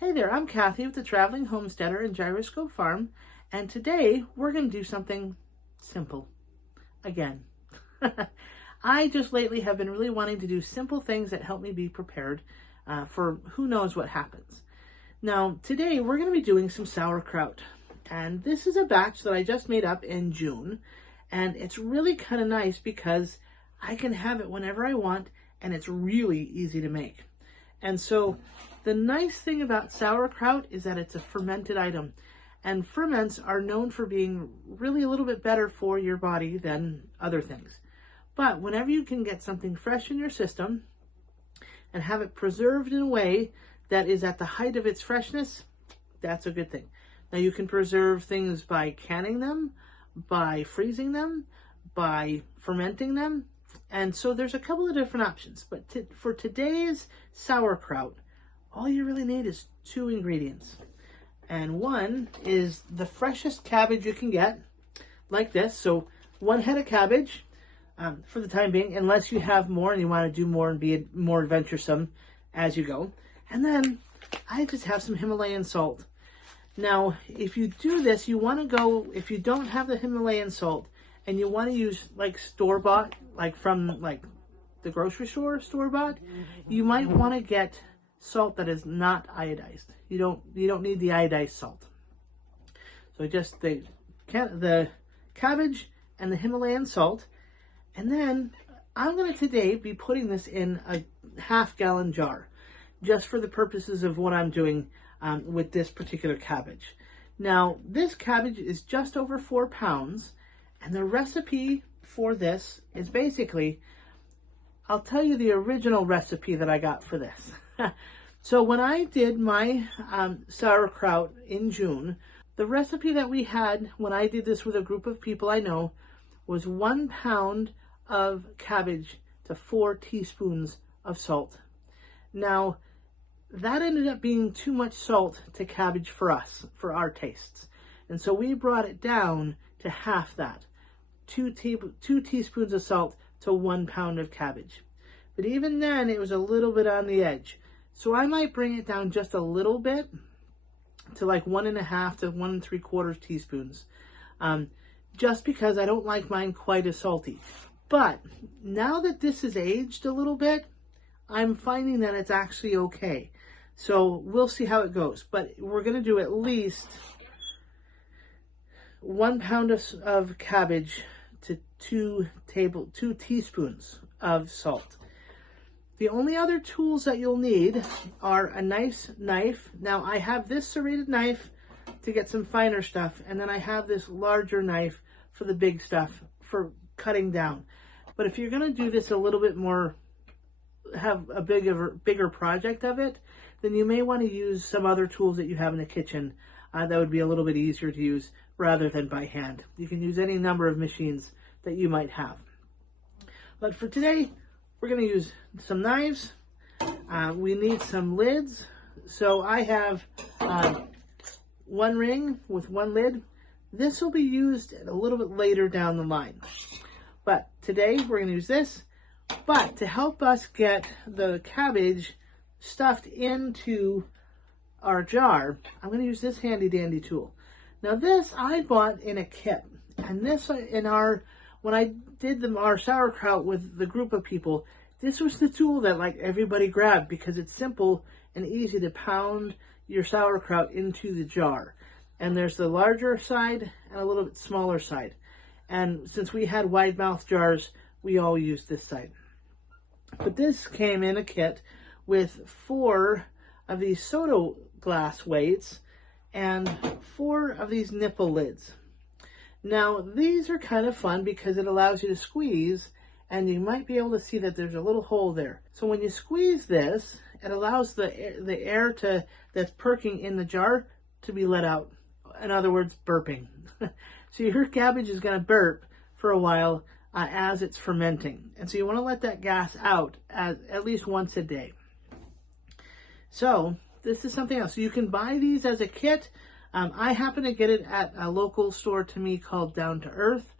Hey there, I'm Kathy with the Traveling Homesteader and Gyroscope Farm, and today we're going to do something simple. Again. I just lately have been really wanting to do simple things that help me be prepared for who knows what happens. Now, today we're going to be doing some sauerkraut, and this is a batch that I just made up in June, and it's really kind of nice because I can have it whenever I want, and it's really easy to make. And so the nice thing about sauerkraut is that it's a fermented item, and ferments are known for being really a little bit better for your body than other things. But whenever you can get something fresh in your system and have it preserved in a way that is at the height of its freshness, that's a good thing. Now you can preserve things by canning them, by freezing them, by fermenting them. And so there's a couple of different options. But for today's sauerkraut, all you really need is 2 ingredients. And one is the freshest cabbage you can get, like this. So 1 head of cabbage for the time being, unless you have more and you want to do more and be more adventuresome as you go. And then I just have some Himalayan salt. Now, if you do this, you want to go, if you don't have the Himalayan salt and you want to use like store-bought, like from like the grocery store-bought, you might want to get salt that is not iodized. You don't need the iodized salt. So just the cabbage and the Himalayan salt. And then I'm going to today be putting this in a half-gallon jar, just for the purposes of what I'm doing with this particular cabbage. Now, this cabbage is just over 4 pounds, and the recipe for this is basically, I'll tell you the original recipe that I got for this. So when I did my sauerkraut in June, the recipe that we had when I did this with a group of people I know was 1 pound of cabbage to 4 teaspoons of salt. Now, that ended up being too much salt to cabbage for us, for our tastes. And so we brought it down to half that, 2 teaspoons of salt to 1 pound of cabbage. But even then, it was a little bit on the edge. So I might bring it down just a little bit to like 1.5 to 1 3/4 teaspoons, just because I don't like mine quite as salty. But now that this is aged a little bit, I'm finding that it's actually okay. So we'll see how it goes. But we're going to do at least 1 pound of cabbage to 2 teaspoons of salt. The only other tools that you'll need are a nice knife. Now I have this serrated knife to get some finer stuff, and then I have this larger knife for the big stuff, for cutting down. But if you're going to do this a little bit more, have a bigger project of it, then you may want to use some other tools that you have in the kitchen that would be a little bit easier to use rather than by hand. You can use any number of machines that you might have. But for today, we're going to use some knives. We need some lids. So I have 1 ring with 1 lid. This will be used a little bit later down the line. But today we're going to use this. But to help us get the cabbage stuffed into our jar, I'm going to use this handy dandy tool. Now this I bought in a kit. And this when I did our sauerkraut with the group of people, this was the tool that like everybody grabbed because it's simple and easy to pound your sauerkraut into the jar. And there's the larger side and a little bit smaller side. And since we had wide mouth jars, we all used this side. But this came in a kit with 4 of these soda glass weights and 4 of these nipple lids. Now, these are kind of fun because it allows you to squeeze, and you might be able to see that there's a little hole there. So when you squeeze this, it allows the air that's perking in the jar to be let out. In other words, burping. So your cabbage is going to burp for a while as it's fermenting. And so you want to let that gas out at least once a day. So this is something else. So you can buy these as a kit. I happen to get it at a local store to me called Down to Earth.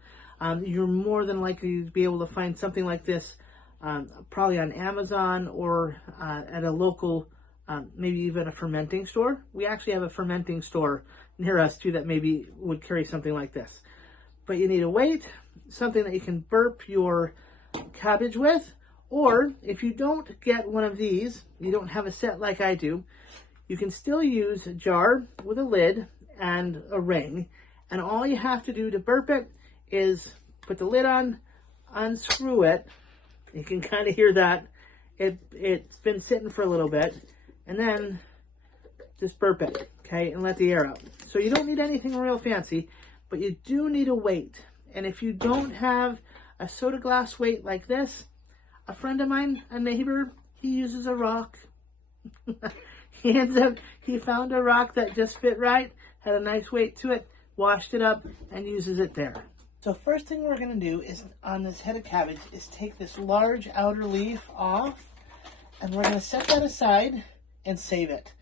You're more than likely to be able to find something like this probably on Amazon or at a local maybe even a fermenting store. We actually have a fermenting store near us too that maybe would carry something like this. But you need a weight, something that you can burp your cabbage with, or if you don't get one of these, you don't have a set like I do, you can still use a jar with a lid and a ring, and all you have to do to burp it is put the lid on, unscrew it. You can kind of hear that. It's been sitting for a little bit, and then just burp it, okay, and let the air out. So you don't need anything real fancy, but you do need a weight. And if you don't have a soda glass weight like this, a friend of mine, a neighbor, he uses a rock. He found a rock that just fit right, had a nice weight to it, washed it up, and uses it there. So first thing we're going to do is, on this head of cabbage, is take this large outer leaf off, and we're going to set that aside and save it.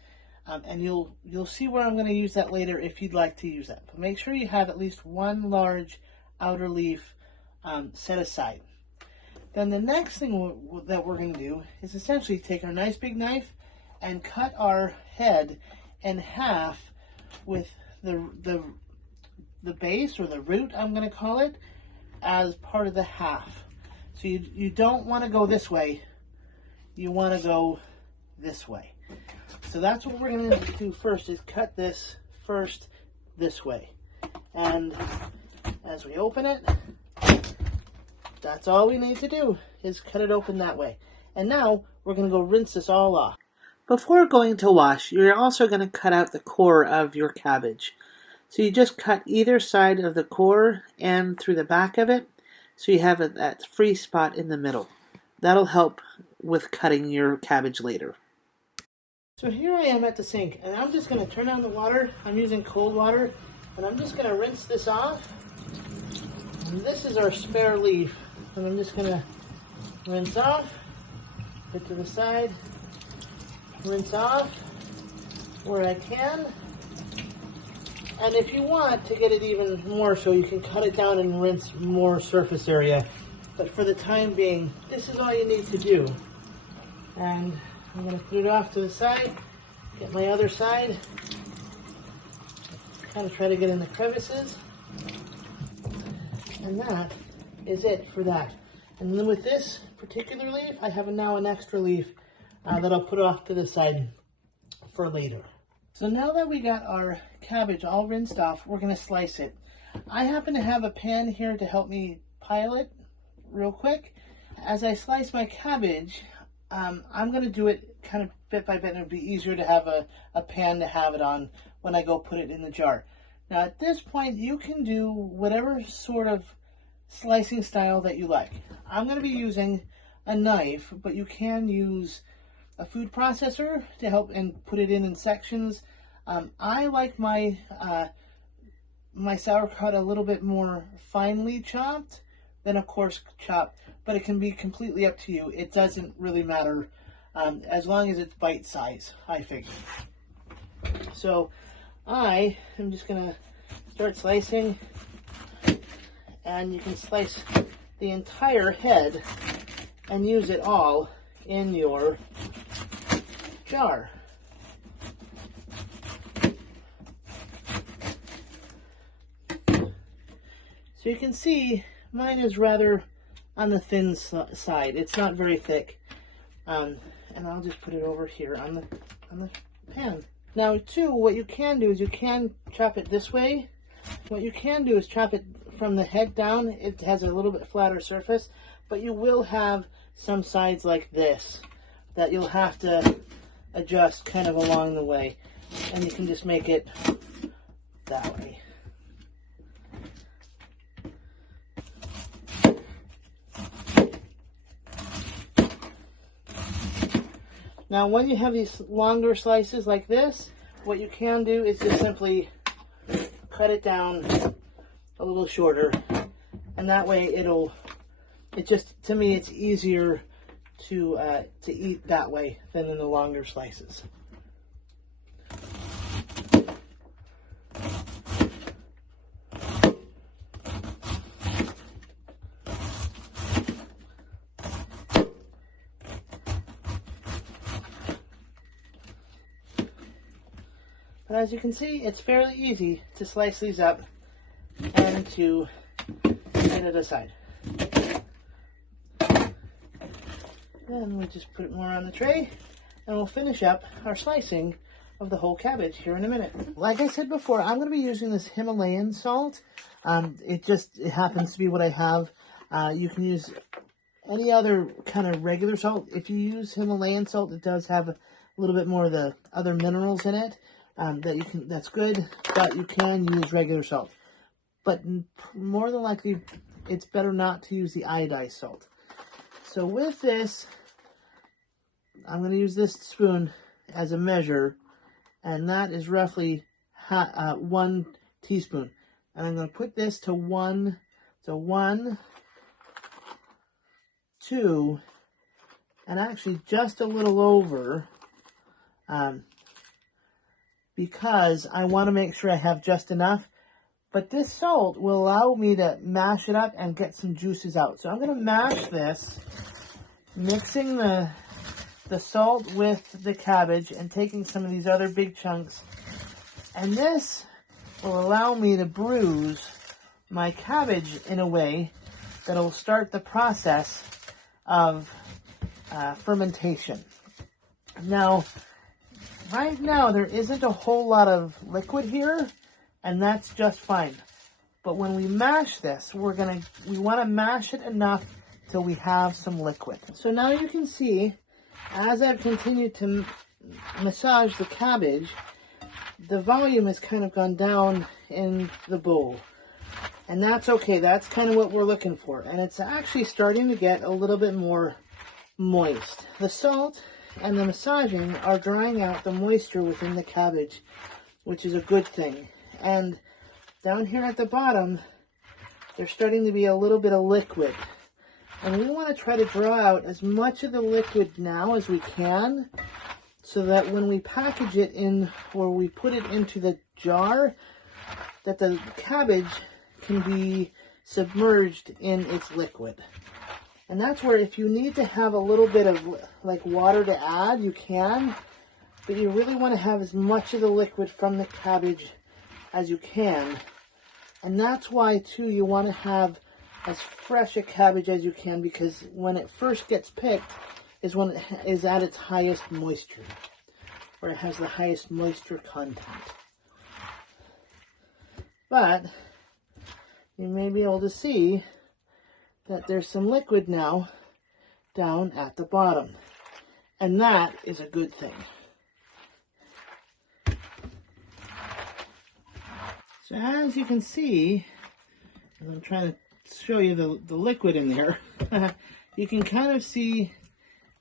And you'll see where I'm going to use that later if you'd like to use that. But make sure you have at least one large outer leaf set aside. Then the next thing that we're going to do is essentially take our nice big knife and cut our head in half with the base, or the root I'm going to call it, as part of the half. So you don't want to go this way, you want to go this way. So that's what we're going to do first, is cut this first this way. And as we open it, that's all we need to do, is cut it open that way. And now we're going to go rinse this all off. Before going to wash, you're also going to cut out the core of your cabbage. So you just cut either side of the core and through the back of it, so you have that free spot in the middle. That'll help with cutting your cabbage later. So here I am at the sink, and I'm just going to turn on the water. I'm using cold water, and I'm just going to rinse this off. And this is our spare leaf, and I'm just going to rinse off, put to the side, rinse off where I can. And if you want to get it even more so, you can cut it down and rinse more surface area. But for the time being, this is all you need to do. And I'm going to put it off to the side, get my other side, kind of try to get in the crevices. And that is it for that. And then with this particular leaf, I have now an extra leaf that I'll put off to the side for later. So now that we got our cabbage all rinsed off, we're going to slice it. I happen to have a pan here to help me pile it real quick. As I slice my cabbage, I'm going to do it kind of bit by bit, and it'll be easier to have a pan to have it on when I go put it in the jar. Now at this point, you can do whatever sort of slicing style that you like. I'm going to be using a knife, but you can use a food processor to help and put it in sections. I like my my sauerkraut a little bit more finely chopped than a coarse chopped, but it can be completely up to you. It doesn't really matter as long as it's bite size, I figure. So I am just gonna start slicing, and you can slice the entire head and use it all in your jar. So you can see mine is rather on the thin side. It's not very thick. And I'll just put it over here on the pan. Now too, what you can do is you can chop it this way. What you can do is chop it from the head down. It has a little bit flatter surface, but you will have some sides like this that you'll have to adjust kind of along the way, and you can just make it that way. Now when you have these longer slices like this, what you can do is just simply cut it down a little shorter, and that way to me it's easier to eat that way than in the longer slices. But as you can see, it's fairly easy to slice these up and to set it aside. Then we just put it more on the tray, and we'll finish up our slicing of the whole cabbage here in a minute. Like I said before, I'm going to be using this Himalayan salt. It happens to be what I have. You can use any other kind of regular salt. If you use Himalayan salt, it does have a little bit more of the other minerals in it. That's good, but you can use regular salt. But more than likely, it's better not to use the iodized salt. So with this, I'm going to use this spoon as a measure, and that is roughly 1 teaspoon. And I'm going to put this to 1, so 1, 2, and actually just a little over, because I want to make sure I have just enough. But this salt will allow me to mash it up and get some juices out. So I'm going to mash this, mixing the salt with the cabbage and taking some of these other big chunks. And this will allow me to bruise my cabbage in a way that will start the process of fermentation. Now, right now, there isn't a whole lot of liquid here, and that's just fine. But when we mash this, we want to mash it enough till we have some liquid. So now you can see, as I've continued to massage the cabbage, the volume has kind of gone down in the bowl. And that's okay. That's kind of what we're looking for. And it's actually starting to get a little bit more moist. The salt and the massaging are drying out the moisture within the cabbage, which is a good thing. And down here at the bottom, there's starting to be a little bit of liquid. And we want to try to draw out as much of the liquid now as we can, so that when we package it in, or we put it into the jar, that the cabbage can be submerged in its liquid. And that's where, if you need to have a little bit of like water to add, you can, but you really want to have as much of the liquid from the cabbage as you can. And that's why too you want to have as fresh a cabbage as you can, because when it first gets picked is when it is at its highest moisture, where it has the highest moisture content. But you may be able to see that there's some liquid now down at the bottom, and that is a good thing. So as you can see, I'm trying to show you the liquid in there. You can kind of see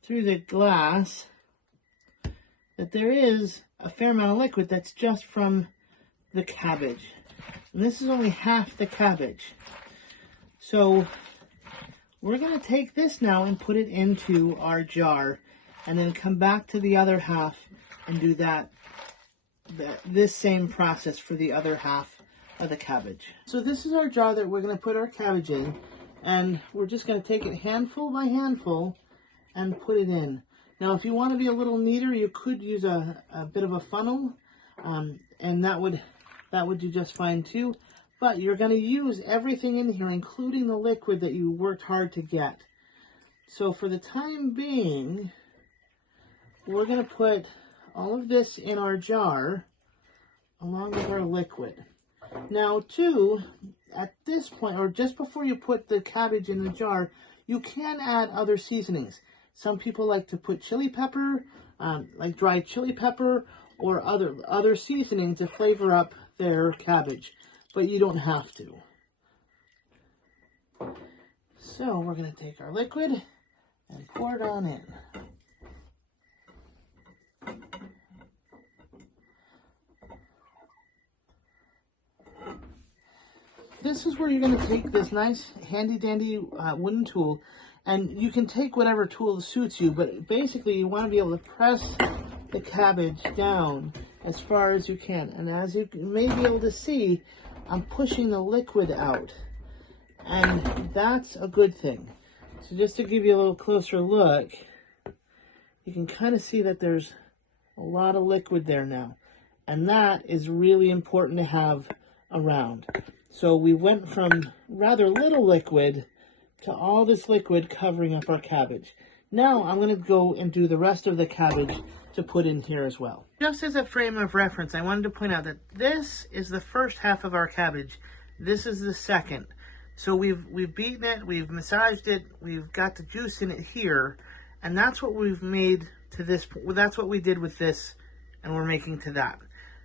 through the glass that there is a fair amount of liquid that's just from the cabbage. And this is only half the cabbage. So we're going to take this now and put it into our jar, and then come back to the other half and do this same process for the other half of the cabbage. So this is our jar that we're going to put our cabbage in, and we're just going to take it handful by handful and put it in. Now, if you want to be a little neater, you could use a bit of a funnel, and that would do just fine too. But you're going to use everything in here, including the liquid that you worked hard to get. So for the time being, we're going to put all of this in our jar along with our liquid. Now too, at this point, or just before you put the cabbage in the jar, you can add other seasonings. Some people like to put chili pepper, like dried chili pepper, or other seasonings to flavor up their cabbage, but you don't have to. So we're going to take our liquid and pour it on in. This is where you're going to take this nice handy dandy wooden tool, and you can take whatever tool suits you, but basically you want to be able to press the cabbage down as far as you can. And as you may be able to see, I'm pushing the liquid out, and that's a good thing. So just to give you a little closer look, you can kind of see that there's a lot of liquid there now. And that is really important to have around. So we went from rather little liquid to all this liquid covering up our cabbage. Now I'm going to go and do the rest of the cabbage to put in here as well. Just as a frame of reference, I wanted to point out that this is the first half of our cabbage. This is the second. So we've beaten it, we've massaged it, we've got the juice in it here, and that's what we've made to this. That's what we did with this, and we're making to that.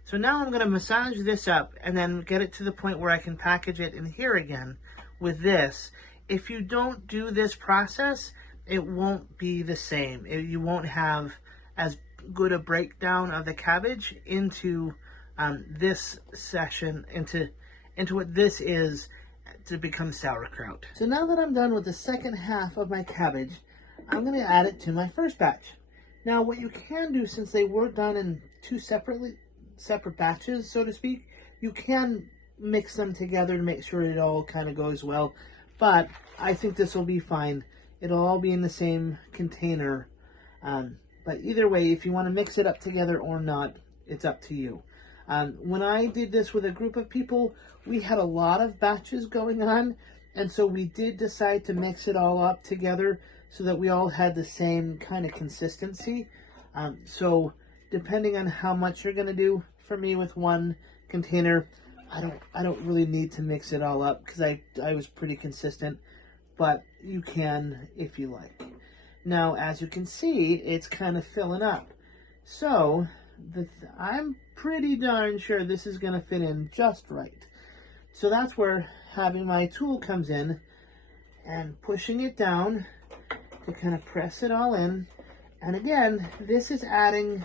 So now I'm going to massage this up and then get it to the point where I can package it in here again with this. If you don't do this process, it won't be the same. You won't have as good a breakdown of the cabbage into this session, into what this is to become sauerkraut. So now that I'm done with the second half of my cabbage, I'm going to add it to my first batch. Now what you can do, since they were done in two separate batches, so to speak, you can mix them together to make sure it all kind of goes well. But I think this will be fine. It'll all be in the same container. But either way, if you want to mix it up together or not, it's up to you. When I did this with a group of people, we had a lot of batches going on. And so we did decide to mix it all up together so that we all had the same kind of consistency. So depending on how much you're going to do, for me with one container, I don't really need to mix it all up because I was pretty consistent, but you can if you like. Now, as you can see, it's kind of filling up. So I'm pretty darn sure this is going to fit in just right. So that's where having my tool comes in and pushing it down to kind of press it all in. And again, this is adding,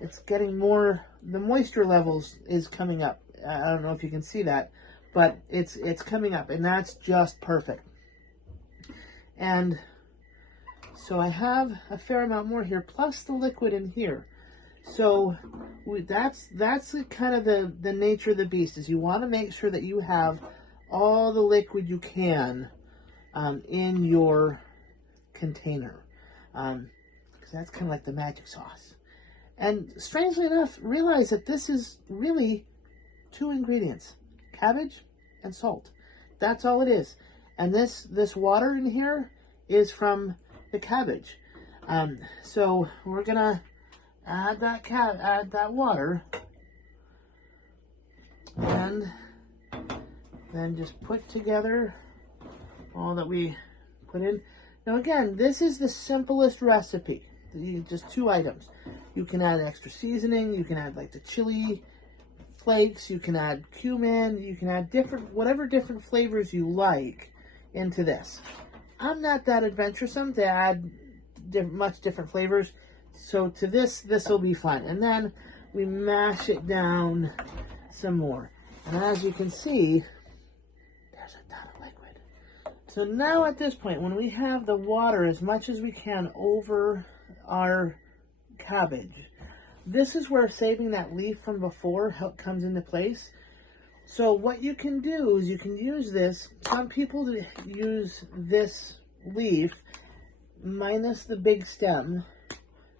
it's getting more, the moisture levels is coming up. I don't know if you can see that, but it's coming up, and that's just perfect. And so I have a fair amount more here, plus the liquid in here. So that's kind of the nature of the beast, is you want to make sure that you have all the liquid you can in your container. Because that's kind of like the magic sauce. And strangely enough, realize that this is really 2 ingredients, cabbage and salt. That's all it is. And this water in here is from the cabbage. So we're gonna add that water, and then just put together all that we put in. Now again, this is the simplest recipe. Just 2 items. You can add extra seasoning. You can add like the chili flakes. You can add cumin. You can add whatever different flavors you like into this. I'm not that adventuresome to add much different flavors. So to this will be fine. And then we mash it down some more. And as you can see, there's a ton of liquid. So now at this point, when we have the water as much as we can over our cabbage, this is where saving that leaf from before comes into place. So what you can do is you can use this. Some people use this leaf minus the big stem.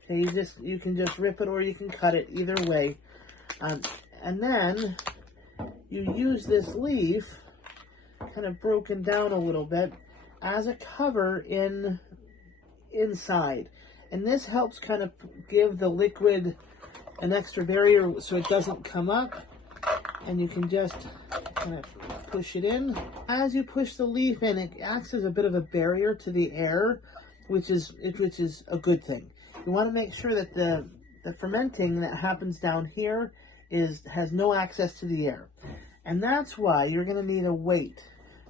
Okay, you can just rip it or you can cut it, either way. And then you use this leaf, kind of broken down a little bit, as a cover inside. And this helps kind of give the liquid an extra barrier so it doesn't come up. And you can just kind of push it in. As you push the leaf in, it acts as a bit of a barrier to the air, which is a good thing. You want to make sure that the fermenting that happens down here has no access to the air. And that's why you're going to need a weight.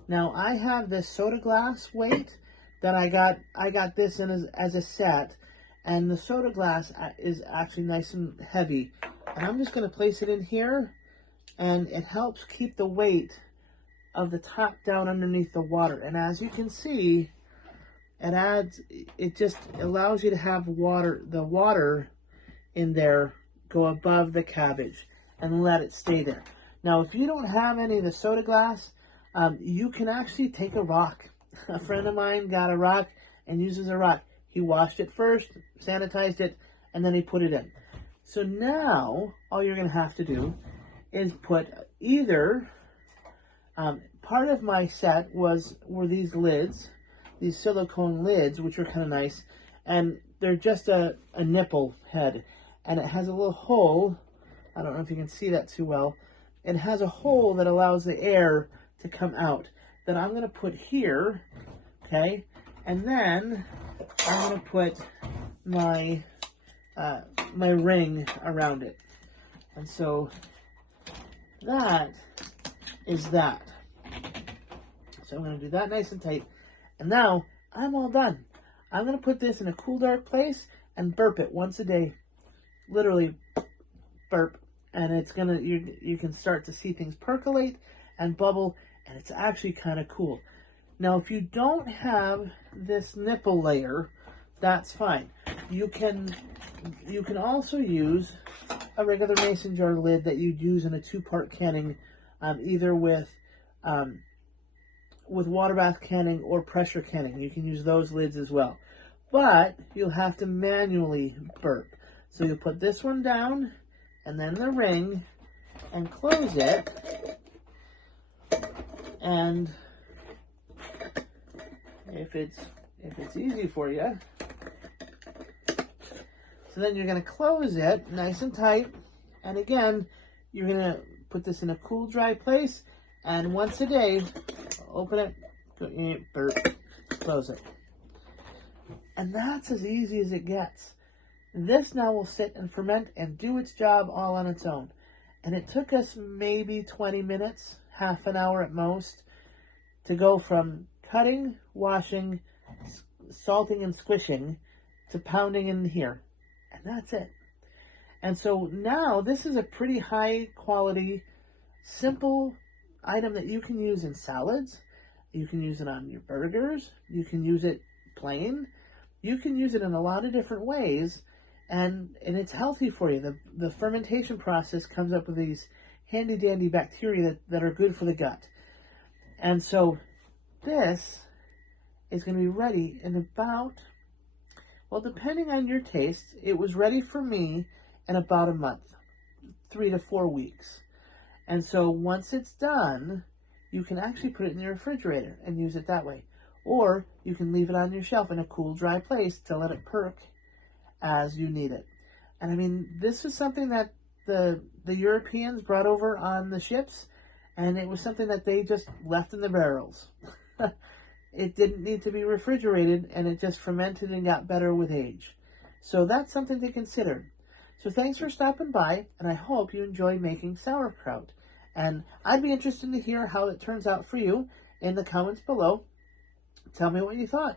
Now I have this soda glass weight that I got this in as a set, and the soda glass is actually nice and heavy. And I'm just going to place it in here, and it helps keep the weight of the top down underneath the water. And as you can see, it just allows you to have the water in there go above the cabbage and let it stay there. Now, if you don't have any of the soda glass, you can actually take a rock. A friend of mine got a rock and uses a rock. He washed it first, sanitized it, and then he put it in. So now all you're going to have to do is put either, part of my set were these lids, these silicone lids, which are kind of nice, and they're just a nipple head, and it has a little hole. I don't know if you can see that too well. It has a hole that allows the air to come out that I'm going to put here, okay, and then I'm going to put my my ring around it. And so that is that. So I'm going to do that nice and tight. And now I'm all done. I'm going to put this in a cool, dark place and burp it once a day. Literally burp. And it's going to, you can start to see things percolate and bubble, and it's actually kind of cool. Now, if you don't have this nipple layer, that's fine. You can also use a regular mason jar lid that you'd use in a 2-part canning, either with water bath canning or pressure canning. You can use those lids as well. But you'll have to manually burp. So you'll put this one down, and then the ring, and close it. And if it's easy for you, so then you're going to close it nice and tight. And again, you're going to put this in a cool, dry place. And once a day, open it, burp, close it. And that's as easy as it gets. This now will sit and ferment and do its job all on its own. And it took us maybe 20 minutes, half an hour at most, to go from cutting, washing, salting, and squishing to pounding in here. And that's it. And so now this is a pretty high quality, simple item that you can use in salads. You can use it on your burgers. You can use it plain. You can use it in a lot of different ways. And it's healthy for you. The fermentation process comes up with these handy dandy bacteria that are good for the gut. And so this is going to be ready in about, well, depending on your taste, it was ready for me in about a month, 3 to 4 weeks. And so once it's done, you can actually put it in the refrigerator and use it that way. Or you can leave it on your shelf in a cool, dry place to let it perk as you need it. And I mean, this is something that the Europeans brought over on the ships, and it was something that they just left in the barrels. It didn't need to be refrigerated, and it just fermented and got better with age. So that's something to consider. So thanks for stopping by, and I hope you enjoy making sauerkraut. And I'd be interested to hear how it turns out for you in the comments below. Tell me what you thought.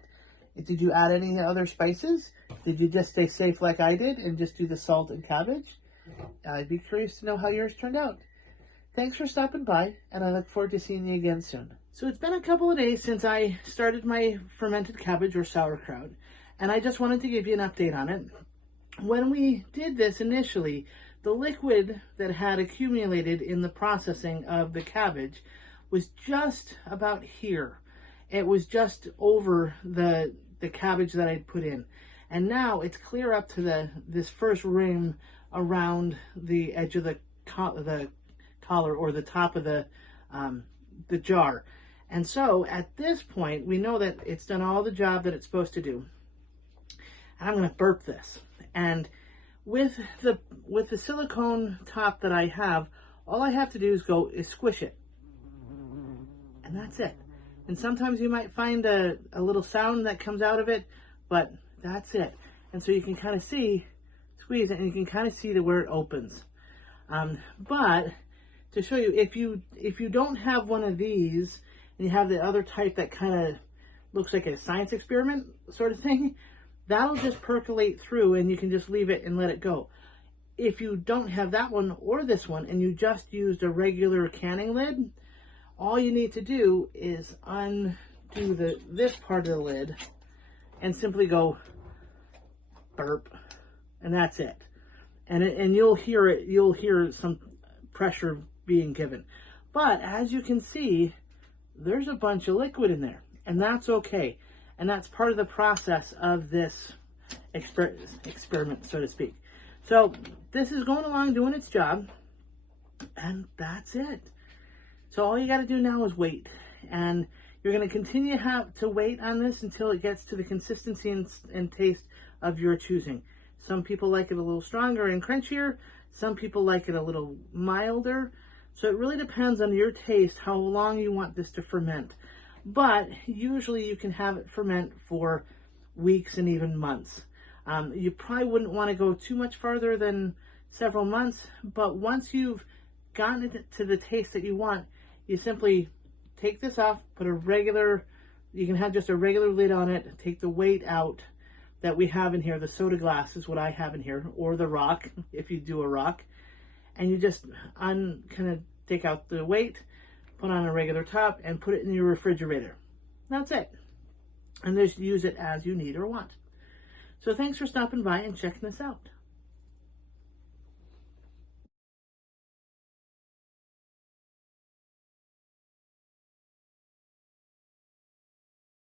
Did you add any other spices? Did you just stay safe like I did and just do the salt and cabbage? I'd be curious to know how yours turned out. Thanks for stopping by, and I look forward to seeing you again soon. So it's been a couple of days since I started my fermented cabbage or sauerkraut, and I just wanted to give you an update on it. When we did this initially, the liquid that had accumulated in the processing of the cabbage was just about here. It was just over the cabbage that I'd put in. And now it's clear up to this first rim around the edge of the collar or the top of the jar. And so at this point, we know that it's done all the job that it's supposed to do. And I'm going to burp this. And with the silicone top that I have, all I have to do is squish it. And that's it. And sometimes you might find a little sound that comes out of it, but that's it. And so you can kind of squeeze it, and you can kind of see where it opens. But to show you, if you don't have one of these, and you have the other type that kind of looks like a science experiment sort of thing, that'll just percolate through, and you can just leave it and let it go. If you don't have that one or this one, and you just used a regular canning lid, all you need to do is undo this part of the lid and simply go burp, and that's it. And you'll hear it. You'll hear some pressure being given. But as you can see, there's a bunch of liquid in there, and that's okay. And that's part of the process of this experiment, so to speak. So this is going along doing its job, and that's it. So all you got to do now is wait, and you're going to continue to wait on this until it gets to the consistency and taste of your choosing. Some people like it a little stronger and crunchier. Some people like it a little milder. So it really depends on your taste, how long you want this to ferment. But usually you can have it ferment for weeks and even months. You probably wouldn't want to go too much farther than several months, but once you've gotten it to the taste that you want, you simply take this off, put you can have just a regular lid on it, take the weight out that we have in here. The soda glass is what I have in here, or the rock, if you do a rock. And you just kind of take out the weight, put on a regular top, and put it in your refrigerator. That's it. And just use it as you need or want. So thanks for stopping by and checking this out.